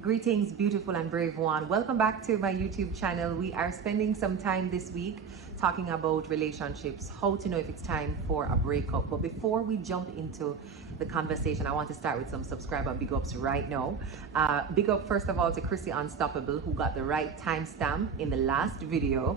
Greetings, beautiful and brave one. Welcome back to my YouTube channel. We are spending some time this week talking about relationships, how to know if it's time for a breakup. But before we jump into the conversation, I want to start with some subscriber big ups right now. Big up first of all to Krystal Unstoppable, who got the right timestamp in the last video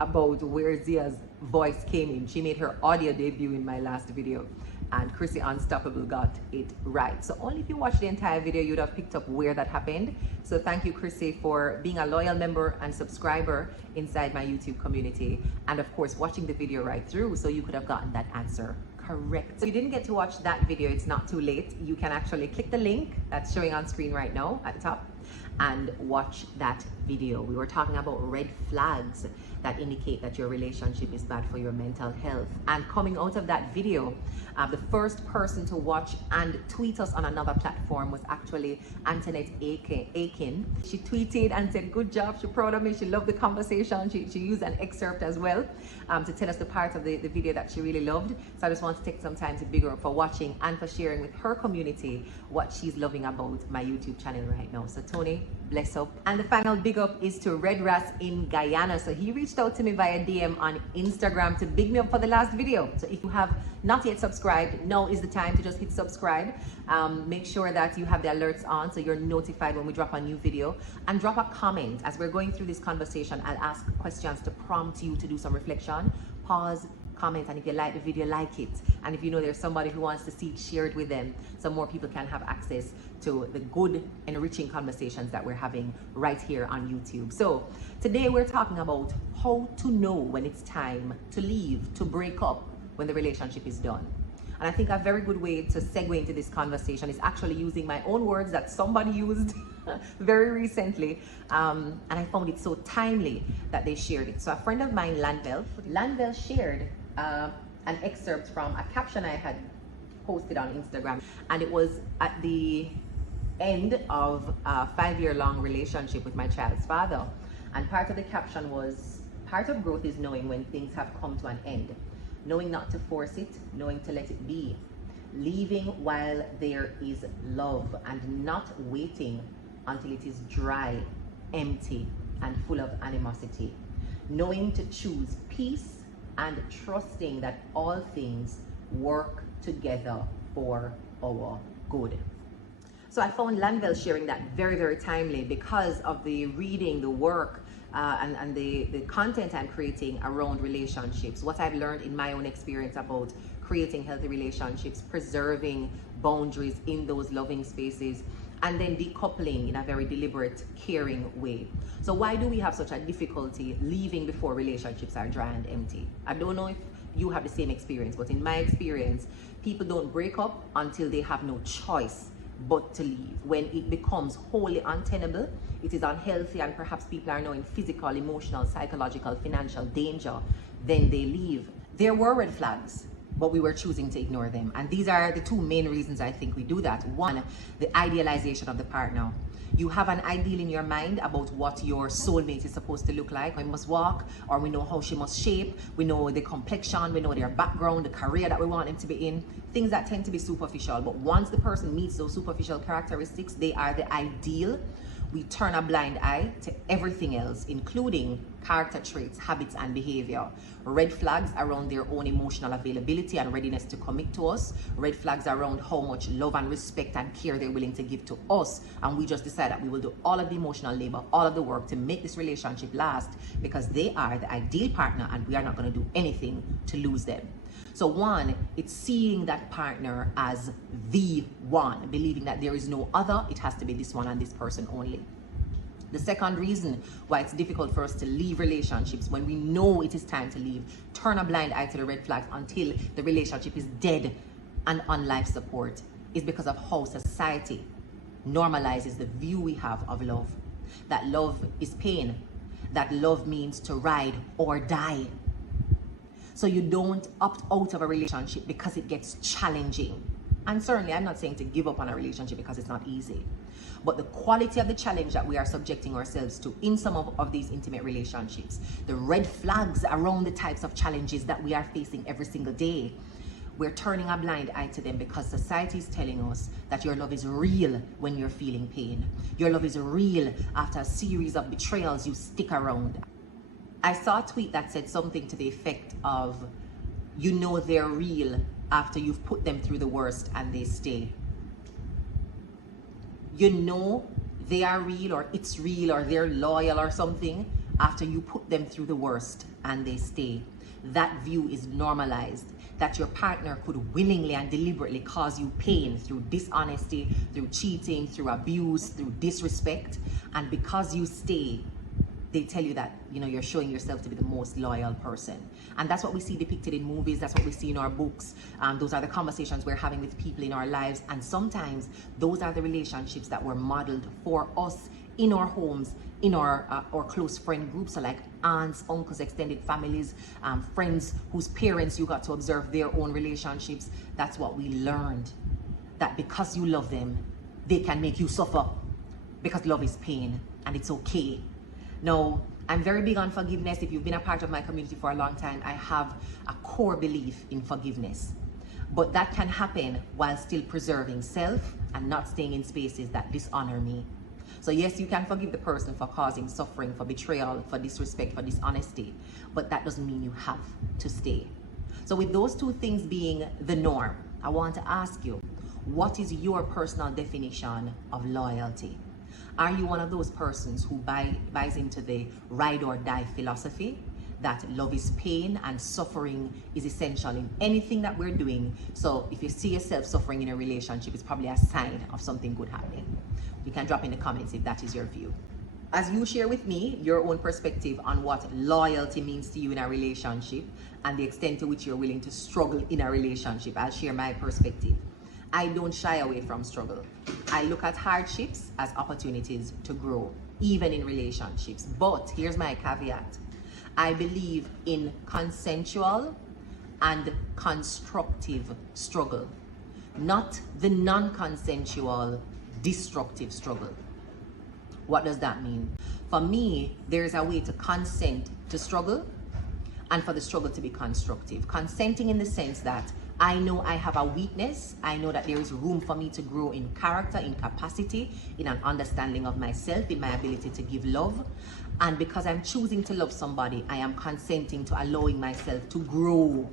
about where Zia's voice came in. She made her audio debut in my last video, and Krystal Unstoppable got it right. So only if you watch the entire video, you'd have picked up where that happened. So thank you, Krystal, for being a loyal member and subscriber inside my YouTube community, and of course watching the video right through, so you could have gotten that answer correct. So if you didn't get to watch that video, it's not too late. You can actually click the link that's showing on screen right now at the top and watch that video. We were talking about red flags that indicate that your relationship is bad for your mental health. And coming out of that video, the first person to watch and tweet us on another platform was actually Antoinette Aiken. She tweeted and said, good job, she's proud of me, she loved the conversation. She used an excerpt as well to tell us the parts of the video that she really loved. So I just want to take some time to big her up for watching and for sharing with her community what she's loving about my YouTube channel right now. So Tony, bless up. And the final big up is to Red Rats in Guyana. So he reached out to me via DM on Instagram to big me up for the last video. So if you have not yet subscribed, now is the time to just hit subscribe. Make sure that you have the alerts on so you're notified when we drop a new video, and drop a comment. As we're going through this conversation, I'll ask questions to prompt you to do some reflection. Pause, comment, and if you like the video, like it. And if you know there's somebody who wants to see it shared with them, so more people can have access to the good, enriching conversations that we're having right here on YouTube. So today we're talking about how to know when it's time to leave, to break up when the relationship is done. And I think a very good way to segue into this conversation is actually using my own words that somebody used very recently, and I found it so timely that they shared it. So a friend of mine, Lanvel shared an excerpt from a caption I had posted on Instagram, and it was at the end of a 5-year-long relationship with my child's father. And part of the caption was, part of growth is knowing when things have come to an end, knowing not to force it, knowing to let it be, leaving while there is love, and not waiting until it is dry, empty, and full of animosity, knowing to choose peace and trusting that all things work together for our good. So I found Lanvel sharing that very, very timely because of the reading, the work, and the content I'm creating around relationships, what I've learned in my own experience about creating healthy relationships, preserving boundaries in those loving spaces, and then decoupling in a very deliberate, caring way. So why do we have such a difficulty leaving before relationships are dry and empty? I don't know if you have the same experience, but in my experience, people don't break up until they have no choice but to leave. When it becomes wholly untenable, it is unhealthy, and perhaps people are now in physical, emotional, psychological, financial danger, then they leave. There were red flags, but we were choosing to ignore them. And these are the two main reasons I think we do that. One, the idealization of the partner. You have an ideal in your mind about what your soulmate is supposed to look like. We must walk, or we know how she must shape. We know the complexion, we know their background, the career that we want them to be in. Things that tend to be superficial. But once the person meets those superficial characteristics, they are the ideal. We turn a blind eye to everything else, including character traits, habits, and behavior. Red flags around their own emotional availability and readiness to commit to us. Red flags around how much love and respect and care they're willing to give to us. And we just decide that we will do all of the emotional labor, all of the work to make this relationship last, because they are the ideal partner and we are not going to do anything to lose them. So one, it's seeing that partner as the one, believing that there is no other, it has to be this one and this person only. The second reason why it's difficult for us to leave relationships when we know it is time to leave, turn a blind eye to the red flags until the relationship is dead and on life support, is because of how society normalizes the view we have of love. That love is pain, that love means to ride or die. So you don't opt out of a relationship because it gets challenging. And certainly I'm not saying to give up on a relationship because it's not easy. But the quality of the challenge that we are subjecting ourselves to in some of these intimate relationships, the red flags around the types of challenges that we are facing every single day, we're turning a blind eye to them because society is telling us that your love is real when you're feeling pain. Your love is real after a series of betrayals, you stick around. I saw a tweet that said something to the effect of, you know they're real after you've put them through the worst and they stay. You know they are real, or it's real, or they're loyal or something after you put them through the worst and they stay. That view is normalized, that your partner could willingly and deliberately cause you pain through dishonesty, through cheating, through abuse, through disrespect, and because you stay, they tell you that, you know, you're showing yourself to be the most loyal person. And that's what we see depicted in movies, that's what we see in our books. Those are the conversations we're having with people in our lives, and sometimes those are the relationships that were modeled for us in our homes, in our close friend groups, so like aunts, uncles, extended families, friends whose parents you got to observe their own relationships. That's what we learned, that because you love them, they can make you suffer, because love is pain and it's okay. Now, I'm very big on forgiveness. If you've been a part of my community for a long time, I have a core belief in forgiveness. But that can happen while still preserving self and not staying in spaces that dishonor me. So yes, you can forgive the person for causing suffering, for betrayal, for disrespect, for dishonesty, but that doesn't mean you have to stay. So with those two things being the norm, I want to ask you, what is your personal definition of loyalty? Are you one of those persons who buys into the ride or die philosophy, that love is pain and suffering is essential in anything that we're doing? So if you see yourself suffering in a relationship, it's probably a sign of something good happening. You can drop in the comments if that is your view. As you share with me your own perspective on what loyalty means to you in a relationship and the extent to which you're willing to struggle in a relationship, I'll share my perspective. I don't shy away from struggle. I look at hardships as opportunities to grow, even in relationships. But here's my caveat. I believe in consensual and constructive struggle, not the non-consensual, destructive struggle. What does that mean? For me, there's a way to consent to struggle and for the struggle to be constructive. Consenting in the sense that I know I have a weakness. I know that there is room for me to grow in character, in capacity, in an understanding of myself, in my ability to give love. And because I'm choosing to love somebody, I am consenting to allowing myself to grow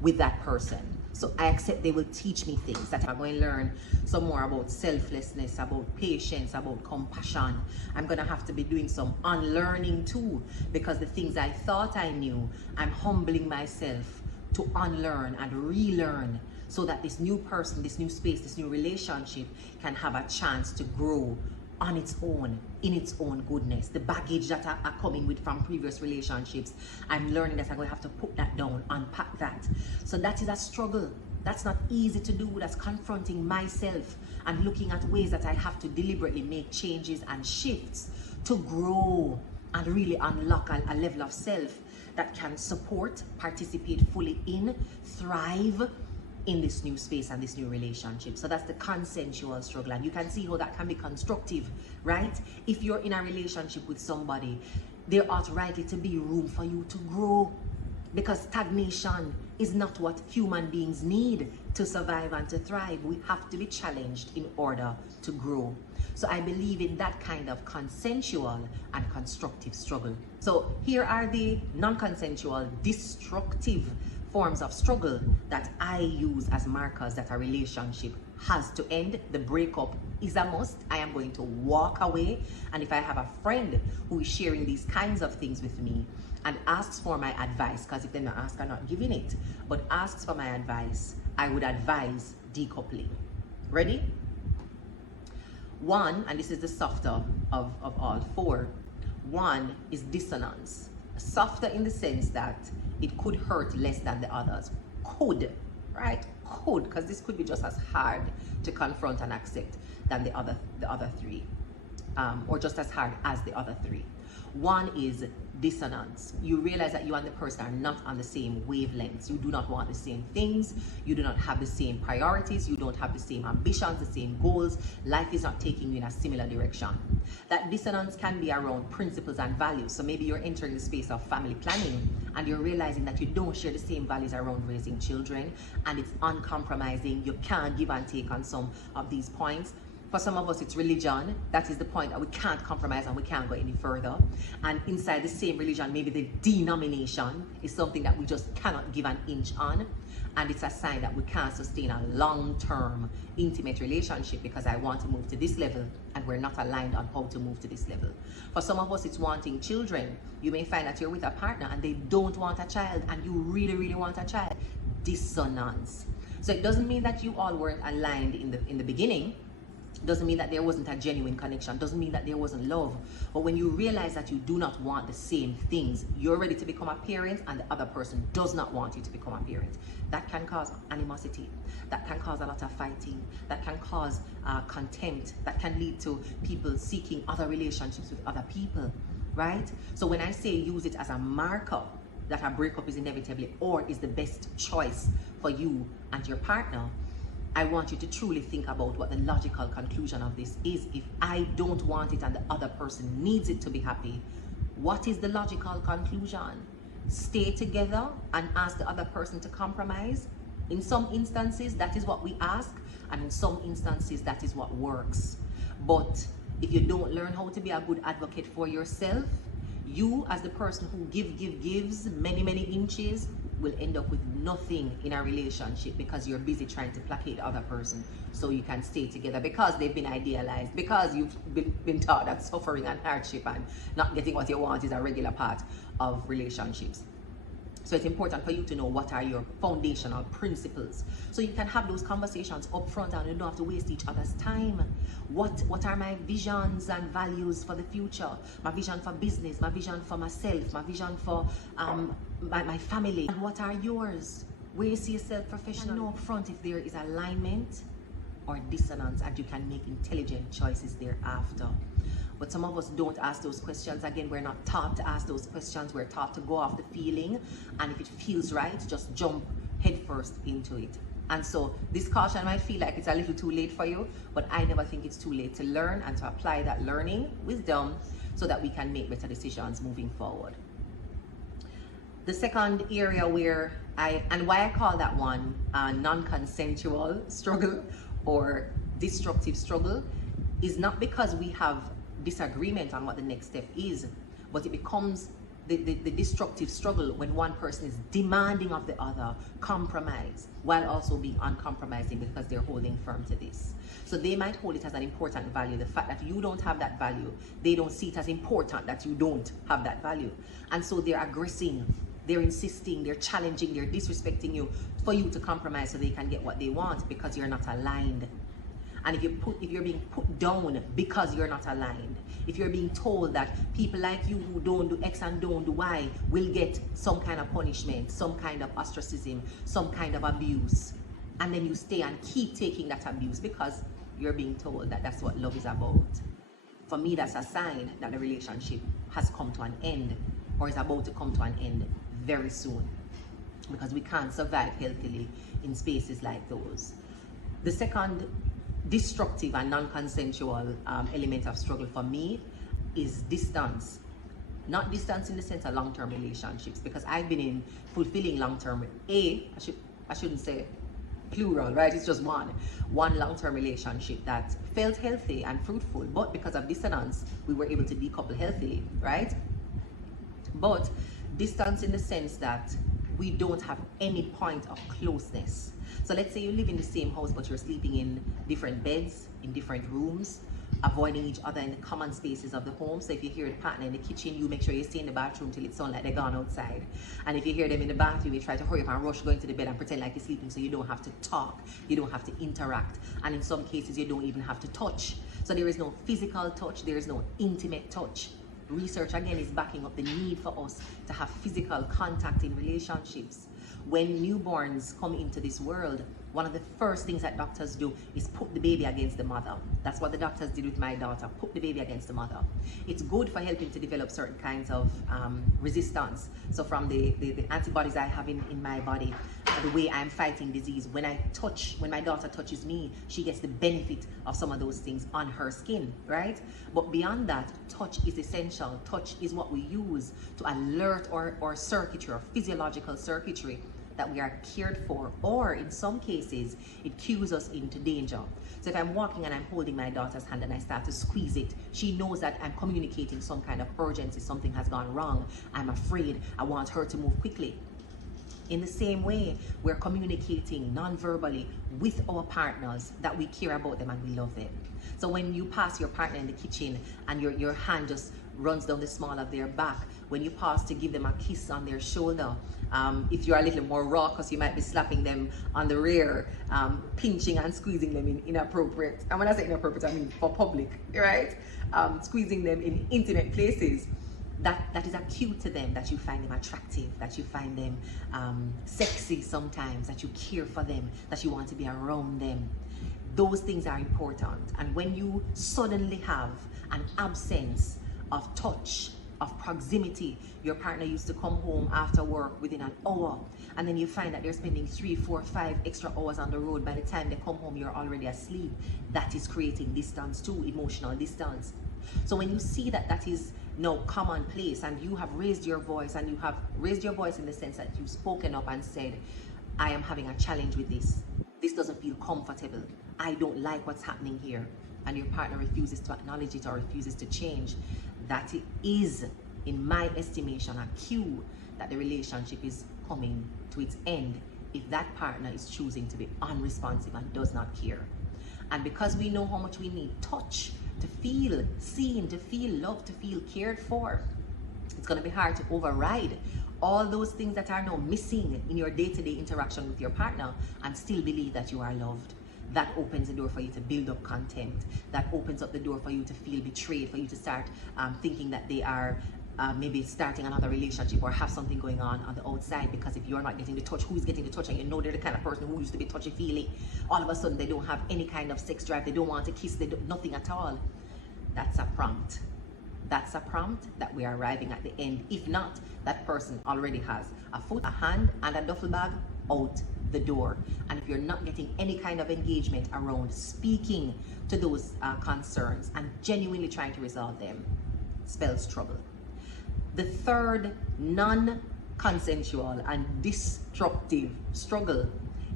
with that person. So I accept they will teach me things that I'm going to learn some more about selflessness, about patience, about compassion. I'm going to have to be doing some unlearning too, because the things I thought I knew, I'm humbling myself to unlearn and relearn, so that this new person, this new space, this new relationship can have a chance to grow on its own, in its own goodness. The baggage that are coming with from previous relationships, I'm learning that I'm going to have to put that down, unpack that. So that is a struggle. That's not easy to do. That's confronting myself and looking at ways that I have to deliberately make changes and shifts to grow and really unlock a level of self that can support, participate fully in, thrive in this new space and this new relationship. So that's the consensual struggle. And you can see how that can be constructive, right? If you're in a relationship with somebody, there ought rightly to be room for you to grow, because stagnation is not what human beings need to survive and to thrive. We have to be challenged in order to grow. So I believe in that kind of consensual and constructive struggle. So here are the non-consensual, destructive forms of struggle that I use as markers that a relationship has to end. The breakup is a must. I am going to walk away. And if I have a friend who is sharing these kinds of things with me and asks for my advice, because if they not ask, I'm not giving it, but asks for my advice, I would advise decoupling. Ready? One, and this is the softer of all four. One is dissonance. Softer in the sense that it could hurt less than the others. Could, right? Could, because this could be just as hard to confront and accept than the other three, or just as hard as the other three. One is dissonance. You realize that you and the person are not on the same wavelengths. You do not want the same things. You do not have the same priorities. You don't have the same ambitions, the same goals. Life is not taking you in a similar direction. That dissonance can be around principles and values. So maybe you're entering the space of family planning and you're realizing that you don't share the same values around raising children, and it's uncompromising. You can't give and take on some of these points. For some of us, it's religion. That is the point that we can't compromise and we can't go any further. And inside the same religion, maybe the denomination is something that we just cannot give an inch on. And it's a sign that we can't sustain a long-term intimate relationship because I want to move to this level and we're not aligned on how to move to this level. For some of us, it's wanting children. You may find that you're with a partner and they don't want a child and you really, really want a child. Dissonance. So it doesn't mean that you all weren't aligned in the beginning. Doesn't mean that there wasn't a genuine connection. Doesn't mean that there wasn't love. But when you realize that you do not want the same things, you're ready to become a parent and the other person does not want you to become a parent, that can cause animosity. That can cause a lot of fighting. That can cause contempt. That can lead to people seeking other relationships with other people, right? So when I say use it as a marker that a breakup is inevitably or is the best choice for you and your partner, I want you to truly think about what the logical conclusion of this is. If I don't want it and the other person needs it to be happy, what is the logical conclusion? Stay together and ask the other person to compromise? In some instances, that is what we ask, and in some instances, that is what works. But if you don't learn how to be a good advocate for yourself, you as the person who gives many inches will end up with nothing in a relationship because you're busy trying to placate the other person so you can stay together because they've been idealized, because you've been taught that suffering and hardship and not getting what you want is a regular part of relationships. So it's important for you to know what are your foundational principles so you can have those conversations up front and you don't have to waste each other's time. What are my visions and values for the future? My vision for business, my vision for myself, my vision for my family. And what are yours? Where you see yourself professionally? And know up front if there is alignment or dissonance and you can make intelligent choices thereafter. But some of us don't ask those questions. Again, we're not taught to ask those questions. We're taught to go off the feeling, and if it feels right, just jump headfirst into it. And so this caution might feel like it's a little too late for you, but I never think it's too late to learn and to apply that learning wisdom so that we can make better decisions moving forward. The second area where why I call that one non-consensual struggle or destructive struggle is not because we have disagreement on what the next step is, but it becomes the destructive struggle when one person is demanding of the other compromise while also being uncompromising because they're holding firm to this. So they might hold it as an important value. The fact that you don't have that value, they don't see it as important that you don't have that value. And so they're aggressing, they're insisting, they're challenging, they're disrespecting you for you to compromise so they can get what they want because you're not aligned. And if you're being put down because you're not aligned, if you're being told that people like you who don't do X and don't do Y will get some kind of punishment, some kind of ostracism, some kind of abuse, and then you stay and keep taking that abuse because you're being told that that's what love is about, for me, that's a sign that the relationship has come to an end or is about to come to an end very soon, because we can't survive healthily in spaces like those. The second destructive and non-consensual element of struggle for me is distance. Not distance in the sense of long-term relationships, because I've been in fulfilling long-term, I shouldn't say plural, right? It's just one long-term relationship that felt healthy and fruitful, but because of dissonance, we were able to decouple healthily, right? But distance in the sense that we don't have any point of closeness. So let's say you live in the same house, but you're sleeping in different beds, in different rooms, avoiding each other in the common spaces of the home. So if you hear the partner in the kitchen, you make sure you stay in the bathroom till it sounds like they're gone outside. And if you hear them in the bathroom, you try to hurry up and rush going to the bed and pretend like you're sleeping so you don't have to talk, you don't have to interact. And in some cases, you don't even have to touch. So there is no physical touch, there is no intimate touch. Research again is backing up the need for us to have physical contact in relationships. When newborns come into this world, one of the first things that doctors do is put the baby against the mother. That's what the doctors did with my daughter, put the baby against the mother. It's good for helping to develop certain kinds of resistance. So from the antibodies I have in my body, the way I'm fighting disease, when my daughter touches me, she gets the benefit of some of those things on her skin, right? But beyond that, touch is essential. Touch is what we use to alert our circuitry, or physiological circuitry, that we are cared for, or in some cases, it cues us into danger. So if I'm walking and I'm holding my daughter's hand and I start to squeeze it, she knows that I'm communicating some kind of urgency, something has gone wrong, I'm afraid, I want her to move quickly. In the same way, we're communicating non-verbally with our partners that we care about them and we love them. So when you pass your partner in the kitchen and your hand just runs down the small of their back, when you pause to give them a kiss on their shoulder, if you're a little more raucous, you might be slapping them on the rear, pinching and squeezing them in inappropriate, and when I say inappropriate, I mean for public, right? Squeezing them in intimate places. That is a cue to them that you find them attractive, that you find them sexy sometimes, that you care for them, that you want to be around them. Those things are important. And when you suddenly have an absence of touch, of proximity, your partner used to come home after work within an hour, and then you find that they're spending 3, 4, 5 extra hours on the road. By the time they come home, you're already asleep. That is creating distance too, emotional distance. So when you see that that is now commonplace, and you have raised your voice, and you have raised your voice in the sense that you've spoken up and said, I am having a challenge with this. This doesn't feel comfortable. I don't like what's happening here. And your partner refuses to acknowledge it or refuses to change. That it is, in my estimation, a cue that the relationship is coming to its end if that partner is choosing to be unresponsive and does not care. And because we know how much we need touch to feel seen, to feel loved, to feel cared for, it's going to be hard to override all those things that are now missing in your day-to-day interaction with your partner and still believe that you are loved. That opens the door for you to build up contempt. That opens up the door for you to feel betrayed, for you to start thinking that they are maybe starting another relationship or have something going on the outside, because if you're not getting the touch, who is getting the touch? And you know they're the kind of person who used to be touchy-feely. All of a sudden they don't have any kind of sex drive, they don't want to kiss, they do nothing at all. That's a prompt. That's a prompt that we are arriving at the end. If not, that person already has a foot, a hand, and a duffel bag out the door. And if you're not getting any kind of engagement around speaking to those concerns and genuinely trying to resolve them, spells trouble. The third non-consensual and destructive struggle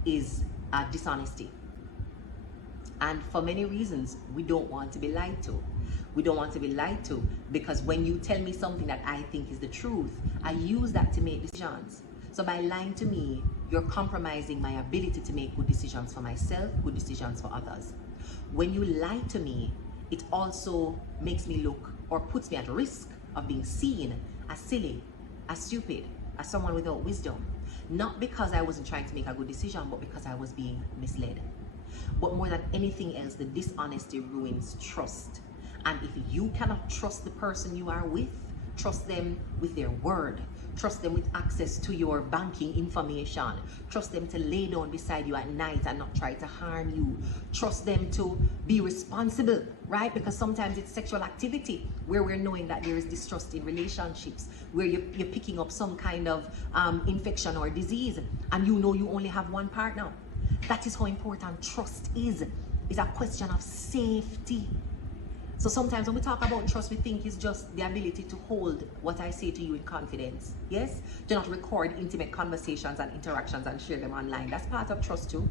is dishonesty. And for many reasons, we don't want to be lied to. We don't want to be lied to because when you tell me something that I think is the truth, I use that to make decisions. So by lying to me, you're compromising my ability to make good decisions for myself, good decisions for others. When you lie to me, it also makes me look or puts me at risk of being seen as silly, as stupid, as someone without wisdom. Not because I wasn't trying to make a good decision, but because I was being misled. But more than anything else, the dishonesty ruins trust. And if you cannot trust the person you are with, trust them with their word. Trust them with access to your banking information. Trust them to lay down beside you at night and not try to harm you. Trust them to be responsible, right? Because sometimes it's sexual activity where we're knowing that there is distrust in relationships, where you're picking up some kind of infection or disease, and you know you only have one partner. That is how important trust is. It's a question of safety. So sometimes when we talk about trust, we think it's just the ability to hold what I say to you in confidence. Yes? Do not record intimate conversations and interactions and share them online. That's part of trust too.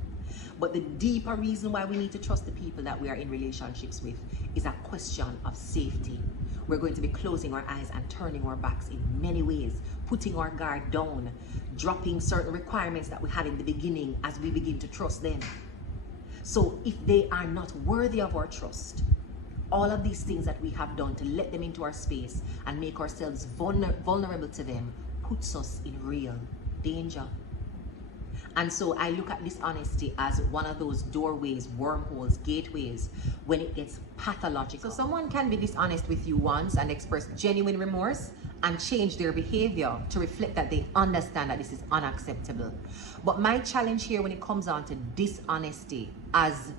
But the deeper reason why we need to trust the people that we are in relationships with is a question of safety. We're going to be closing our eyes and turning our backs in many ways, putting our guard down, dropping certain requirements that we had in the beginning as we begin to trust them. So if they are not worthy of our trust, all of these things that we have done to let them into our space and make ourselves vulnerable to them puts us in real danger. And so I look at dishonesty as one of those doorways, wormholes, gateways when it gets pathological. So someone can be dishonest with you once and express genuine remorse and change their behavior to reflect that they understand that this is unacceptable. But my challenge here when it comes on to dishonesty as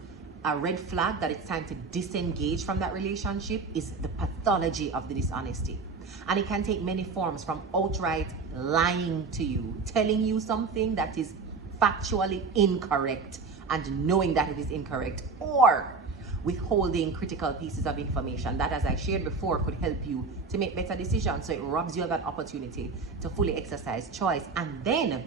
a red flag that it's time to disengage from that relationship is the pathology of the dishonesty. And it can take many forms, from outright lying to you, telling you something that is factually incorrect and knowing that it is incorrect, or withholding critical pieces of information that, as I shared before, could help you to make better decisions. So it robs you of that opportunity to fully exercise choice. And then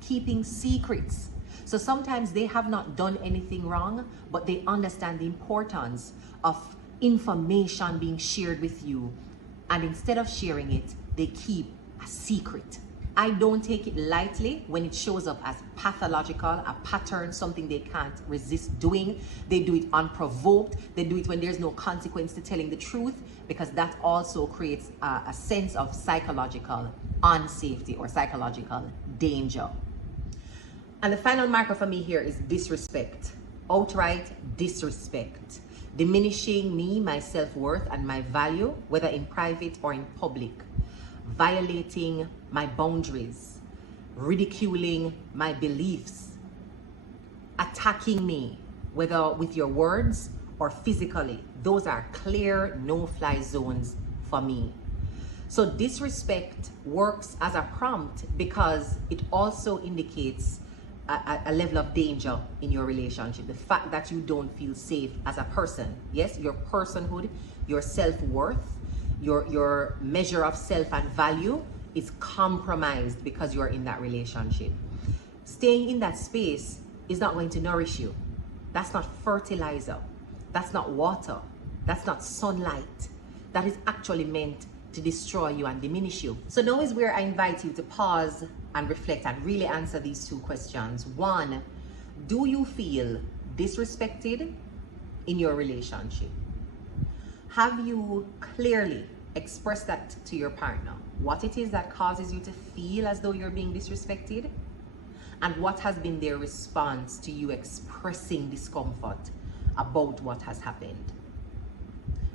keeping secrets. So sometimes they have not done anything wrong, but they understand the importance of information being shared with you. And instead of sharing it, they keep a secret. I don't take it lightly when it shows up as pathological, a pattern, something they can't resist doing. They do it unprovoked. They do it when there's no consequence to telling the truth, because that also creates a sense of psychological unsafety or psychological danger. And the final marker for me here is disrespect. Outright disrespect. Diminishing me, my self-worth, and my value, whether in private or in public. Violating my boundaries, ridiculing my beliefs, attacking me, whether with your words or physically. Those are clear no-fly zones for me. So disrespect works as a prompt because it also indicates a level of danger in your relationship. The fact that you don't feel safe as a person. Yes, your personhood, your self-worth, your measure of self and value is compromised because you're in that relationship. Staying in that space is not going to nourish you. That's not fertilizer. That's not water. That's not sunlight. That is actually meant to destroy you and diminish you. So now is where I invite you to pause and reflect and really answer these two questions. One, do you feel disrespected in your relationship? Have you clearly expressed that to your partner? What it is that causes you to feel as though you're being disrespected? And what has been their response to you expressing discomfort about what has happened?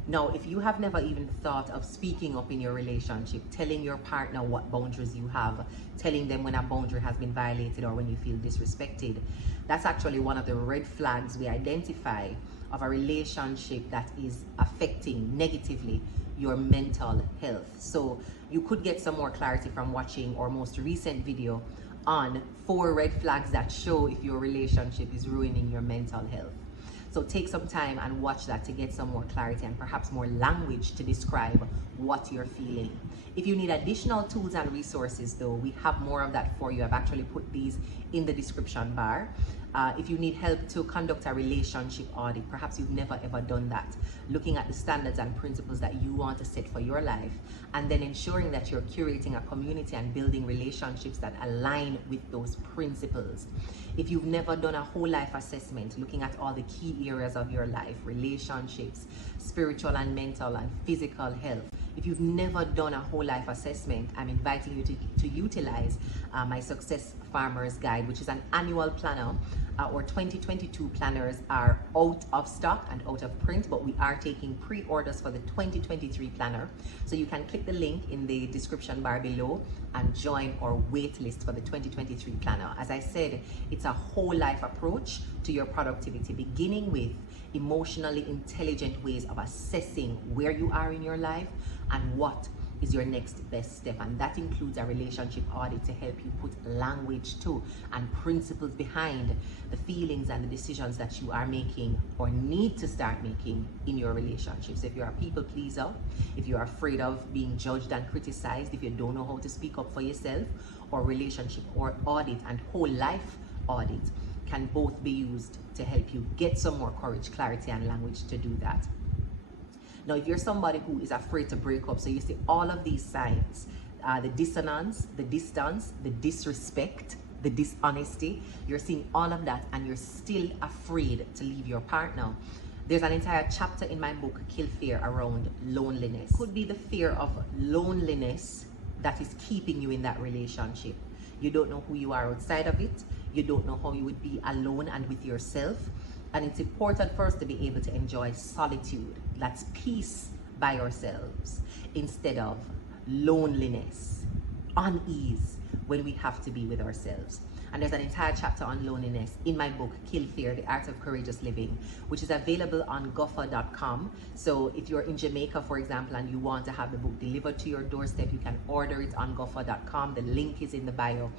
Now, if you have never even thought of speaking up in your relationship, telling your partner what boundaries you have, telling them when a boundary has been violated or when you feel disrespected, that's actually one of the red flags we identify of a relationship that is affecting negatively your mental health. So you could get some more clarity from watching our most recent video on 4 red flags that show if your relationship is ruining your mental health. So take some time and watch that to get some more clarity and perhaps more language to describe what you're feeling. If you need additional tools and resources though, we have more of that for you. I've actually put these in the description bar. If you need help to conduct a relationship audit, perhaps you've never ever done that, looking at the standards and principles that you want to set for your life, and then ensuring that you're curating a community and building relationships that align with those principles. If you've never done a whole life assessment, looking at all the key areas of your life, relationships, spiritual and mental and physical health, if you've never done a whole life assessment, I'm inviting you to utilize my Success Farmers Guide, which is an annual planner. Our 2022 planners are out of stock and out of print, but we are taking pre-orders for the 2023 planner. So you can click the link in the description bar below and join our wait list for the 2023 planner. As I said, it's a whole life approach to your productivity, beginning with emotionally intelligent ways of assessing where you are in your life and what is your next best step, and that includes a relationship audit to help you put language to and principles behind the feelings and the decisions that you are making or need to start making in your relationships. If you're a people pleaser, if you're afraid of being judged and criticized, if you don't know how to speak up for yourself, or relationship or audit and whole life audit can both be used to help you get some more courage, clarity, and language to do that. Now, if you're somebody who is afraid to break up, so you see all of these signs, the dissonance, the distance, the disrespect, the dishonesty, you're seeing all of that and you're still afraid to leave your partner. There's an entire chapter in my book, Kill Fear, around loneliness. It could be the fear of loneliness that is keeping you in that relationship. You don't know who you are outside of it. you don't know how you would be alone and with yourself. And it's important for us to be able to enjoy solitude. That's peace by ourselves instead of loneliness, unease when we have to be with ourselves. And there's an entire chapter on loneliness in my book, Kill Fear, The Art of Courageous Living, which is available on guffa.com. So if you're in Jamaica, for example, and you want to have the book delivered to your doorstep, you can order it on guffa.com. The link is in the bio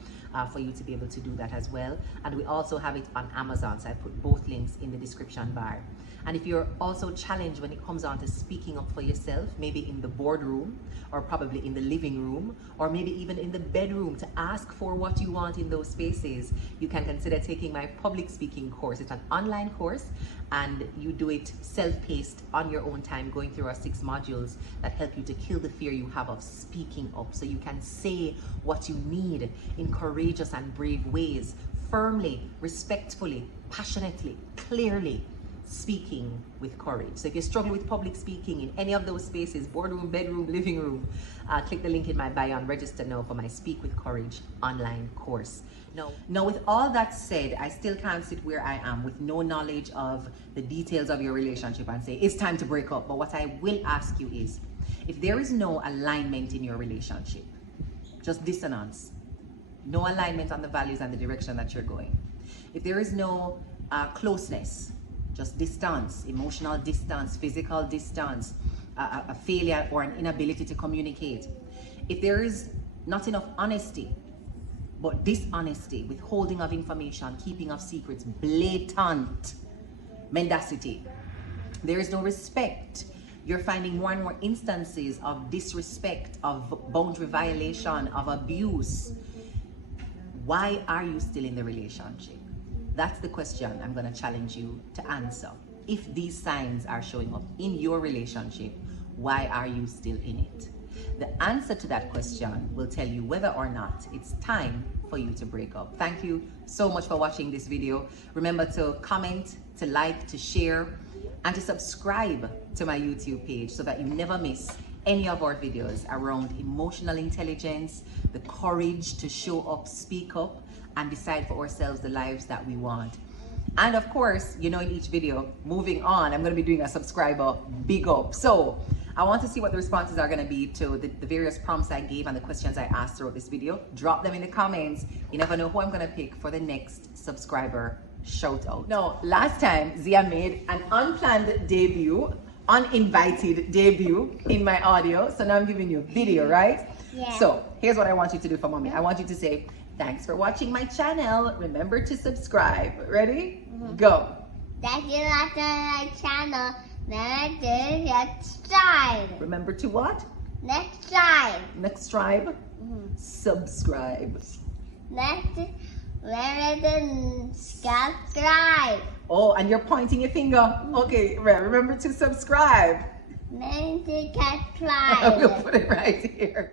for you to be able to do that as well. And we also have it on Amazon, so I put both links in the description bar. And if you're also challenged when it comes on to speaking up for yourself, maybe in the boardroom, or probably in the living room, or maybe even in the bedroom, to ask for what you want in those spaces, you can consider taking my public speaking course. It's an online course, and you do it self-paced on your own time, going through our 6 modules that help you to kill the fear you have of speaking up, so you can say what you need in courageous and brave ways, firmly, respectfully, passionately, clearly, speaking with courage. So if you struggle with public speaking in any of those spaces, boardroom, bedroom, living room, click the link in my bio and register now for my Speak with Courage online course. Now with all that said, I still can't sit where I am with no knowledge of the details of your relationship and say it's time to break up. But what I will ask you is, if there is no alignment in your relationship, just dissonance, no alignment on the values and the direction that you're going, if there is no closeness, just distance, emotional distance, physical distance, a failure or an inability to communicate. If there is not enough honesty, but dishonesty, withholding of information, keeping of secrets, blatant mendacity, there is no respect. You're finding more and more instances of disrespect, of boundary violation, of abuse. Why are you still in the relationship? That's the question I'm going to challenge you to answer. If these signs are showing up in your relationship, why are you still in it? The answer to that question will tell you whether or not it's time for you to break up. Thank you so much for watching this video. Remember to comment, to like, to share, and to subscribe to my YouTube page so that you never miss any of our videos around emotional intelligence, the courage to show up, speak up, and decide for ourselves the lives that we want. And of course, you know, in each video, moving on, I'm going to be doing a subscriber big up. So I want to see what the responses are going to be to the various prompts I gave and the questions I asked throughout this video. Drop them in the comments. You never know who I'm going to pick for the next subscriber shout out. Now, last time Zia made an unplanned debut, uninvited debut in my audio. So now I'm giving you a video, right? Yeah. So here's what I want you to do for mommy. I want you to say, thanks for watching my channel. Remember to subscribe. Ready? Go. Thank you for watching my channel. Remember to subscribe. Remember to what? Next time. Next tribe. Subscribe. Remember to subscribe. Oh, and you're pointing your finger. Okay, remember to subscribe. Remember to I'm subscribe. gonna put it right here.